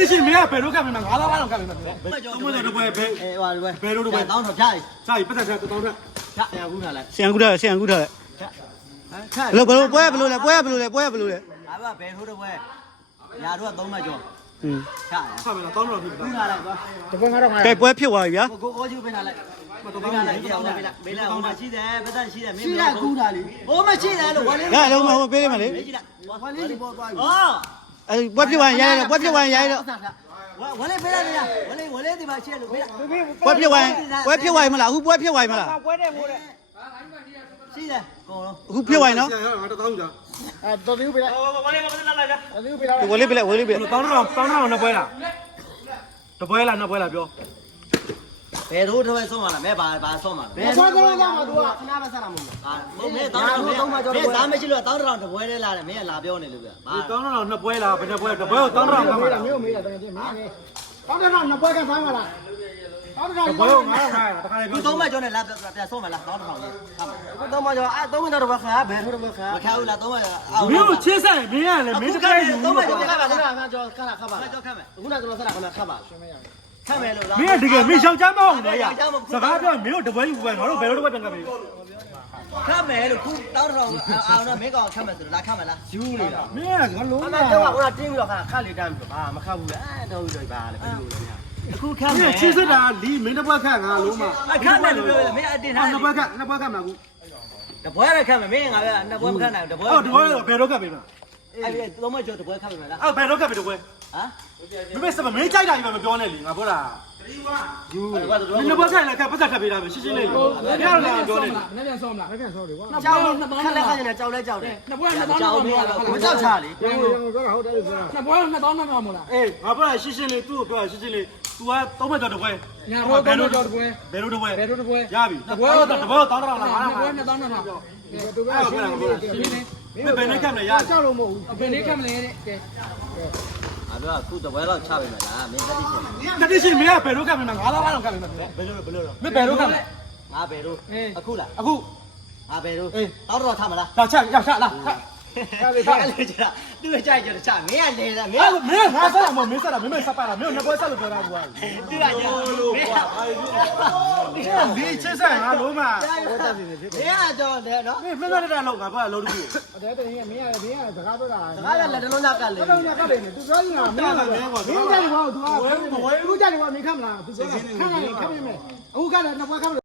တိရှိမင်းကဘယ်လိုကပ်မလဲငါးတော့ကပ်မလဲတော့မလို့တော့ဘယ်ဟိုတော့ဘယ်တောင်းတော့ဖြားစာကြီးပတ်သက်တောင်းထက်ဖြားဆရာကူးထားလိုက်ဆရာကူးထားလိုက်ဘယ်လိုလဲပွဲဘယ်လိုလဲအားပါဘယ်ထိုးတော့ပွဲညာတို့က3မှတ်ကျော်ဖြားဆက်မလားတောင်းတော့ပြီကူးထားလိုက်တပွဲ900ကဲပွဲဖြစ်သွားပြီဗျာကိုကျူပေးထားလိုက်ပေးလိုက်ဟိုမှာရှိတယ်ပတ်သက်ရှိတယ်မင်းရှိတယ်ကူးတာလေဟိုမရှိတယ်လို့ဝါလေးရလုံးမပေးလိုက်မလေးဝါလေးပေါ်သွားပြီဩအဲပွဲဖြစ်သွားရင်ရိုက်တော့ပွဲဖြစ်သွားရင်ရိုက်တော့ဝါလေးပေးလိုက်လေဝါလေးဒီမှာရှိလို့ပေးလိုက်ပွဲဖြစ်သွားရင်မလားအခုပွဲဖြစ်သွားရင်မလားပွဲတဲ့မိုးတဲ့ရှိတယ်ကောလုံးအခုဖြစ်သွားရင်နော်တောင်းကြတော်သေးဘူးပေးလိုက်ဝါလေးကမလာလိုက်တော်သေးဘူးပေးလိုက်ဝါလေးပေးတောင်းတော့နှစ်ပွဲလားတပွဲလားနှစ်ပွဲလားပြောဘယ်တို့တစ်ဆုံးမှာလားမဲဘာဆုံးမှာလဲဘယ်ဆုံးဆုံးလာမှာ तू ကခဏပဲဆက်တာမဟုတ်လားဟာမဲတောင်းတော့မဲသားမရှိလို့တောင်းတော့တပွဲလေးလာတယ်မင်းကလာပြောနေလို့ဗျာဒီတောင်းတော့နှစ်ပွဲလားဘယ်နှစ်ပွဲတပွဲကိုတောင်းတော့ကမှာလားမျိုးမေးတာတကယ်ချင်းမင်းတောင်းတော့နှစ်ပွဲကစားမှာလားတောင်းတော့တပွဲကို900တခါလေးခု3မှကျော်နဲ့လာပြန်ဆုံးမလားတောင်းတော့လေးခု3မှကျော်3မှကျော်တော့ခါဘယ်ထိုးတော့ခါမခါဘူးလား3မှအော်မင်းကိုချင်းဆိုင်မင်းကလည်းမင်းတကယ်ယူ3မှကျော်ခါပါခါကျော်ခါပါကျော်ခါမယ်ခုနကကျွန်တော်ဆက်တာခါပါခတ်မယ်လို့လားမင်းတကယ်မင်းရှောက်ကြမအောင်လေရစကားပြောမင်းတို့တပွဲယူပဲငါတို့ဘယ်လိုတပွဲပြန်ကပ်ပြီခတ်မယ်လို့ခုတောင်းတော့အောင်တော့မင်းကောင်ခတ်မယ်ဆိုတော့လာခတ်မလားယူနေတာမင်းကငါလုံးအဲ့တော့ကတင်းပြီးတော့ခါလေးတန်းပြီးဘာမခတ်ဘူးလေတော့ပြီးတော့ဘာလဲပြီးလို့လေအခုခတ်မယ်ချင်းစစ်တာလီမင်းတပွဲခတ်ငါလုံးမခတ်မယ်လို့ပြောတယ်မင်းအတင်ထားနှစ်ပွဲခတ်မှာကူတပွဲပဲခတ်မယ်မင်းငါပဲနှစ်ပွဲမခတ်နိုင်ဘူးတပွဲဟုတ်တပွဲဘယ်တော့ခတ်ပြီမလားအဲ့ဒီ3မှကျော်တပွဲခတ်မယ်လားအဲ့ဘယ်တော့ခတ်ပြီတပွဲဟမ်မင်းစမမင်းကြိုက်တာကြီးပဲမပြောနဲ့လीငါပြောတာယူမင်းနှစ်ပွဲခတ်လည်းခတ်ပတ်သက်ခတ်ပေးတာပဲရှင်းရှင်းလေးလေမင်းလည်းပြောနေနည်းပြန်ဆောမလားနည်းပြန်ဆောတယ်ကွာကြောက်ခက်လက်ခတ်နေကြောက်လဲကြောက်တယ်နှစ်ပွဲ2000မကြောက်ချလေပြောတာဟုတ်တယ်ပြောနှစ်ပွဲ2000မလားအေးငါပြောတာရှင်းရှင်းလေးသူ့ကိုပြောတာရှင်းရှင်းလေး तू က3မှတ်ကျော်တပွဲညာတော့ဘယ်လိုတပွဲဘယ်လိုတပွဲရပြီတပွဲတော့တောင်းတော့လားနှစ်ပွဲ2000မှာသူကရှင်းနေဘယ်နဲ့ကပ်လဲရကြောက်လို့မဟုတ်ဘူးဘယ်နဲ့ကပ်မလဲတဲ့ကဲငါပြောခုတပွဲတော့ချပေးမယ်လားမင်းတတိရှိမင်းကဘယ်လိုကပ်မလဲငါးတော့ကပ်မယ်ဘယ်လိုမင်းဘယ်လိုကပ်လဲငါဘယ်လိုအခုလားအခုငါဘယ်လိုတောင်းတော့ထားမလားလာချက်ရလားဖားလေကြတာသူ့ကြိုက်ကြတာမင်းကလေတာမင်းငါဆက်အောင်မင်းဆက်တာမင်းဆက်ပါလားမင်းနှစ်ပွဲဆက်လို့ပြောတာကွာသူကကြလို့ကွာဒီချက်ဆက်ငါလုံးမမင်းကတော့လေနော်မင်းမင်းတဲ့လောက်ငါဘာလုံးတခုတဲ့တည်းမင်းကစကားပြောတာစကားကလက်တလုံးကကလေလက်တလုံးကကလေသူပြောနေတာမင်းကမင်းကြတယ်ကွာ तू ကသူကြတယ်ကွာမင်းခတ်မလား तू ပြောတာခတ်မယ်အခုကလည်းနှစ်ပွဲခတ်မယ်